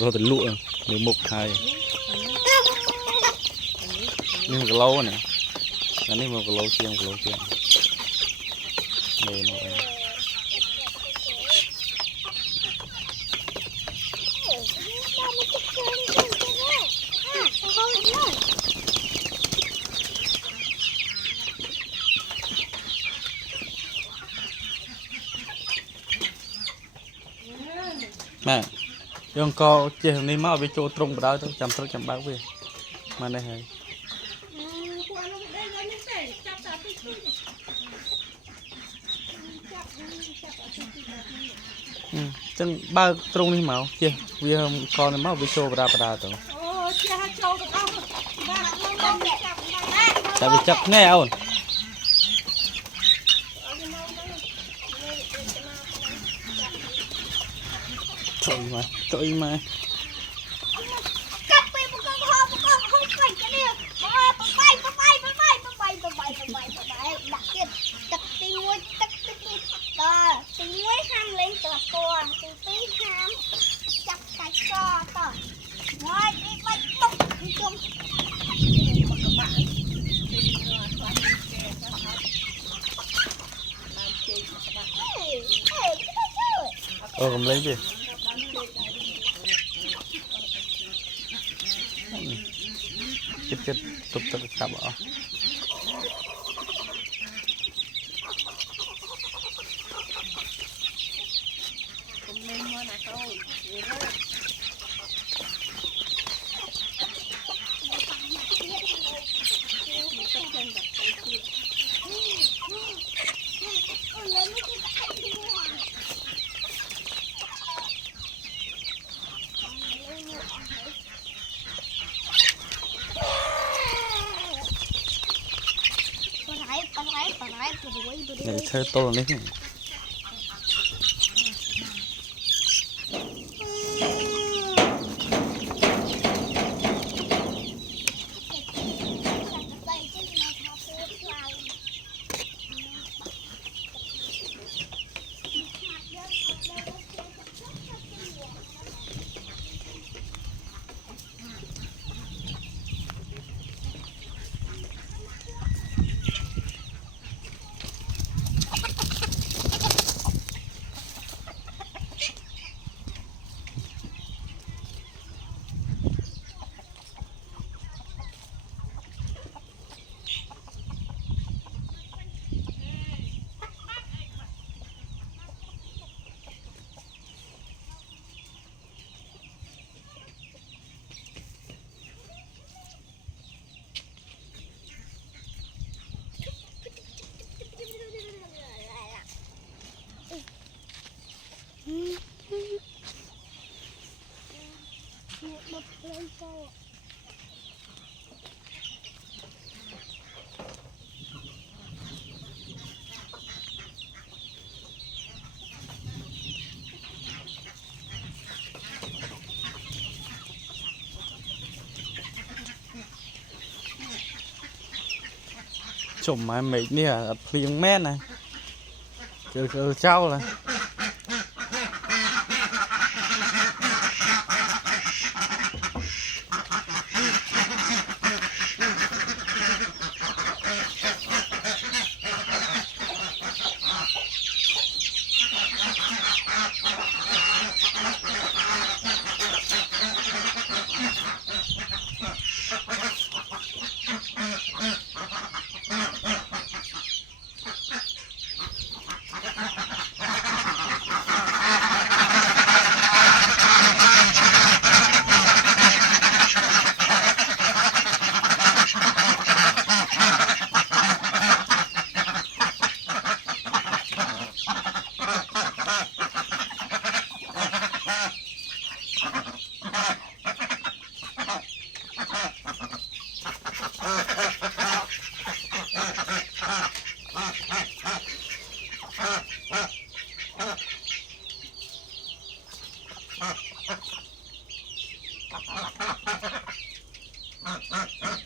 เราแต่ลวกหรือหมกไทยนี่มันก็เล้าเนี่ยอันนี้มันก็เล้าเชียงเลยหน่อยแม่ยังก็เจ้านี่มาเอาไปโจตรงไปได้ต้องจำต้องจำบ้างเว้ยมาได้ไงจังบ้าตรงนี้มาเจ้าวิ่งก่อนมาเอาไปโจไปได้ตัวแต่ไปจับแน่เอาtrời mà cầm lấy đi chết tục cặp bỏ để chơi to lên đấy chồng mà mày nè phim mét này chờ trao này